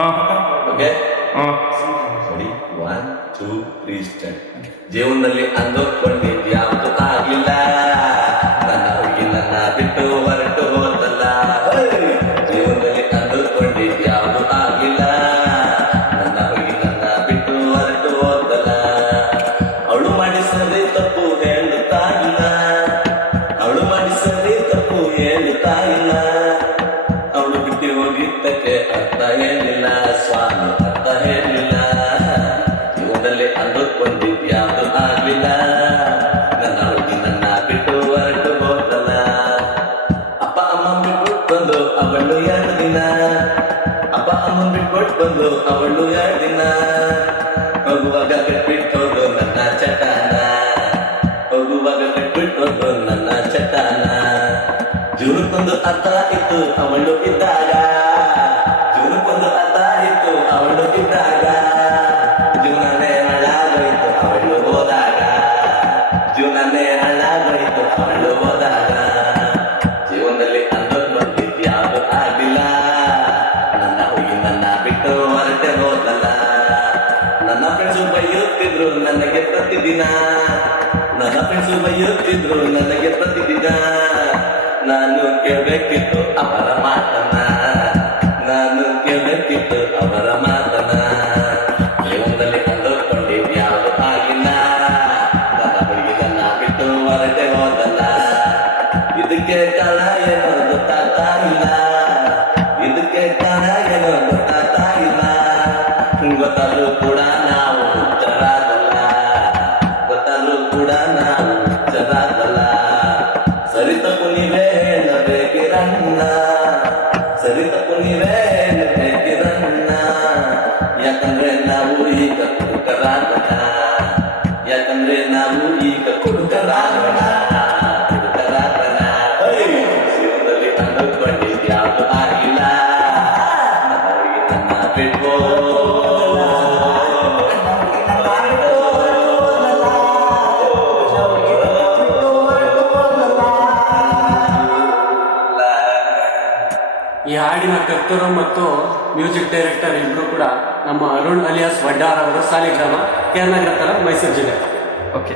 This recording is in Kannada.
ಓಕೆ ಸರಿ 1 2 3 ಸ್ಟಾರ್ಟ್. ಜೀವನದಲ್ಲಿ ಅಂದುಕೊಂಡಿದ್ದು ಯಾವುದು ಆಗಿಲ್ಲ, ನನ್ನ ಹುಡುಗಿ ನನ್ನ ಬಿಟ್ಟು ಹೊರಟು ಹೋದಲ್ಲ. ಜೀವನದಲ್ಲಿ ಅಂದುಕೊಂಡಿದ್ದು ಯಾವುದು ಆಗಿಲ್ಲ, ನನ್ನ ಹುಡುಗಿ ನನ್ನ ಬಿಟ್ಟು ಹೊರಟು ಹೋದಲ್ಲ. ಅವಳು ಮಾಡಿಸದೆ ತಪ್ಪು ಹೇಳುತ್ತಾ ಇಲ್ಲ, ಅವಳು ಮಾಡಿಸದೆ ತಪ್ಪು ಹೇಳುತ್ತಾ ಇಲ್ಲ. ಅವಳು ಬಿಟ್ಟು ಹೋಗಿದ್ದಕ್ಕೆ ಅರ್ಥ ಹೇಳಿಲ್ಲ ಸ್ವಾಮಿ, ಅರ್ಥ ಹೇಳಿಲ್ಲ. ಜೀವನದಲ್ಲಿ ಅಂದುಕೊಂಡಿದ್ದು ಯಾವುದು ಆಗ್ಲಿಲ್ಲ, ನನ್ನ ಹುಡುಗಿ ನನ್ನ ಬಿಟ್ಟು ಹೊರಟು ಹೋದಲ್ಲ. ಅಪ್ಪ ಅಮ್ಮ ಬಿಟ್ಬಿಟ್ಟು ಬಂದು ಅವಳು 2 ದಿನ, ಅಪ್ಪ ಅಮ್ಮ ಬಿಟ್ಬಿಟ್ಟು ಬಂದು ಅವಳು 2 ದಿನ. ಹೋಗುವಾಗ ಬಿಟ್ಬಿಟ್ಟೋದು ನನ್ನ ಚಟಾನ, ಹೋಗುವಾಗ ಬಿಟ್ಬಿಟ್ಟೋದು ನನ್ನ ಚಟಾನ. ಜೀವನಕ್ಕೊಂದು ಅರ್ಥ ಇತ್ತು ಅವಳು ಇದ್ದಾಗ, ಜೀವನಕ್ಕೊಂದು ಅರ್ಥ ಇತ್ತು ಅವಳು ಇದ್ದಾಗ. ಜೀವನನೇ ಹಾಳಾಗೋಯ್ತು ಅವಳು ಹೋದಾಗ, ಜೀವನನೇ ಹಾಳಾಗೋಯ್ತು ಅವಳು ಹೋದಾಗ. ಜೀವನದಲ್ಲಿ ಅಂದುಕೊಂಡಿದ್ದು ಯಾವುದು ಆಗಿಲ್ಲ, ನನ್ನ ಹುಡುಗಿ ನನ್ನ ಬಿಟ್ಟು ಹೊರಟೆ ಹೋದಲ್ಲ. ನನ್ನ ಫ್ರೆಂಡ್ಸು ಬೈಯುತ್ತಿದ್ರು ನನಗೆ ಪ್ರತಿದಿನ, ನನ್ನ ಫ್ರೆಂಡ್ಸು ಬೈಯುತ್ತಿದ್ರು ನನಗೆ ಪ್ರತಿದಿನ. ನಾನು ಕೇಳಬೇಕಿತ್ತು ಅವರ ಮಾತನ್ನ, ನಾನು ಕೇಳಬೇಕಿತ್ತು ಅವರ ಮಾತನ್ನ. ಜೀವನದಲ್ಲಿ ಅಂದುಕೊಂಡಿದ್ದು ಯಾವುದು ಆಗಿಲ್ಲ, ನನ್ನ ಹುಡುಗಿ ನನ್ನ ಬಿಟ್ಟು ಹೊರಟೆ ಹೋದಲ್ಲ. ಇದಕ್ಕೆ ಕಾರಣ ಏನೋ ಗೊತ್ತಾಗ್ತಾ ಇಲ್ಲ, ಇದಕ್ಕೆ ಕಾರಣ ಏನೋ ಗೊತ್ತಾಗ್ತಾ ಇಲ್ಲ. ಗೊತ್ತಾದ್ರೂ ಕೂಡ ನಾವು ಹುಚ್ಚರಾಗಲ್ಲ, ಗೊತ್ತಾದ್ರೂ ಕೂಡ ನಾವು ಹುಚ್ಚರಾಗಲ್ಲ. ಸರಿ ತಪ್ಪು ನೀವೇ ಹೇಳಬೇಕಿರಣ್ಣ, ಸರಿ ತಪ್ಪು ನೀವೇ ಹೇಳಬೇಕಿರಣ್ಣ. ಯಾಕಂದ್ರೆ ನಾವು ಈಗ ಕುಡುಕರಾಗೋಣ, ಯಾಕಂದ್ರೆ ನಾವು ಈಗ ಕುಡುಕರಾಗೋಣ, ಕುಡುಕರಾಗೋಣ. ಜೀವನದಲ್ಲಿ ಅಂದುಕೊಂಡಿದ್ದು ಯಾವುದು ಆಗಿಲ್ಲ, ನನ್ನ ಹುಡುಗಿ ನನ್ನ ಬಿಟ್ಟು ಈ ಹಾಡಿನ ಕರ್ತರು ಮತ್ತು ಮ್ಯೂಸಿಕ್ ಡೈರೆಕ್ಟರ್ ಇಬ್ಬರು ಕೂಡ ನಮ್ಮ ಅರುಣ್ ಅಲಿಯಾಸ್ ವಡ್ಡಾರ್ ಅವರು, ಸಾಲಿಗ್ರಾಮ, ಕೆ ಆರ್ ನಗರ ತಾಲೂಕು, ಮೈಸೂರು ಜಿಲ್ಲೆ. ಓಕೆ.